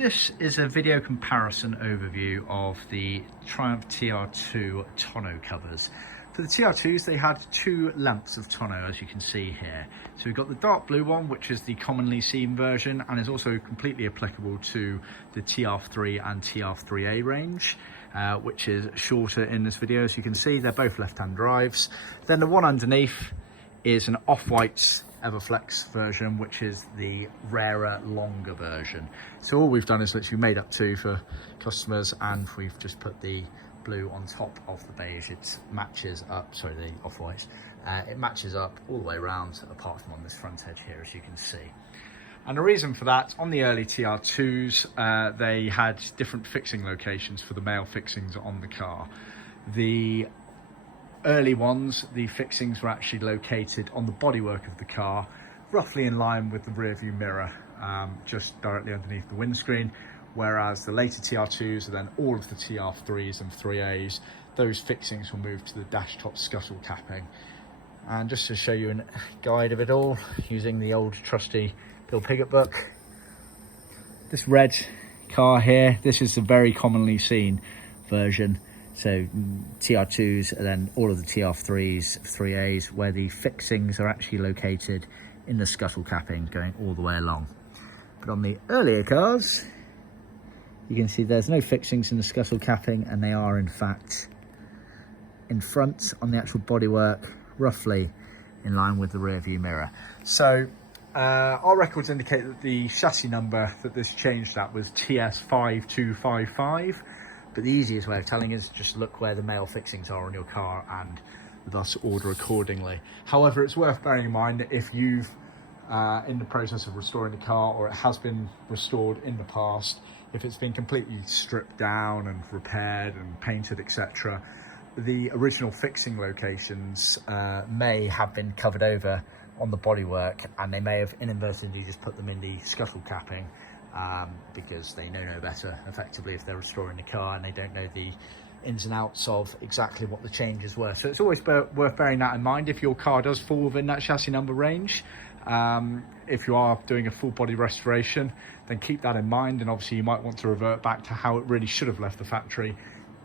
This is a video comparison overview of the Triumph TR2 Tonneau covers. For the TR2s, they had two lengths of tonneau, as you can see here. So we've got the dark blue one, which is the commonly seen version and is also completely applicable to the TR3 and TR3A range, which is shorter in this video. As you can see, they're both left-hand drives. Then the one underneath is an off-white Everflex version, which is the rarer, longer version. So all we've done is literally made up two for customers, and we've just put the blue on top of the beige. It matches up, sorry, the off-white. It matches up all the way around, apart from on this front edge here, as you can see. And the reason for that, on the early TR2s, they had different fixing locations for the male fixings on the car. The early ones, the fixings were actually located on the bodywork of the car, roughly in line with the rear view mirror, just directly underneath the windscreen, whereas the later TR2s and then all of the TR3s and 3As, those fixings were moved to the dash top scuttle capping. And just to show you a guide of it all, using the old trusty Bill Piggott book, this red car here, this is a very commonly seen version. So TR2s and then all of the TR3s, 3As, where the fixings are actually located in the scuttle capping going all the way along. But on the earlier cars, you can see there's no fixings in the scuttle capping, and they are in fact in front on the actual bodywork, roughly in line with the rear view mirror. So our records indicate that the chassis number that this changed at was TS5255. But the easiest way of telling is just look where the male fixings are on your car and thus order accordingly. However, it's worth bearing in mind that if you've in the process of restoring the car, or it has been restored in the past, if it's been completely stripped down and repaired and painted, etc., the original fixing locations may have been covered over on the bodywork, and they may have inadvertently just put them in the scuttle capping, because they know no better, effectively, if they're restoring the car and they don't know the ins and outs of exactly what the changes were. So it's always worth bearing that in mind if your car does fall within that chassis number range. If you are doing a full body restoration, then keep that in mind, and obviously you might want to revert back to how it really should have left the factory,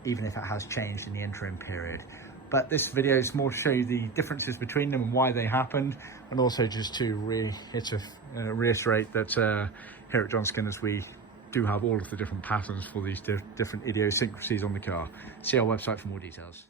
even if it has changed in the interim period. But this video is more to show you the differences between them and why they happened, and also just to reiterate that here at John Skinner's we do have all of the different patterns for these different idiosyncrasies on the car. See our website for more details.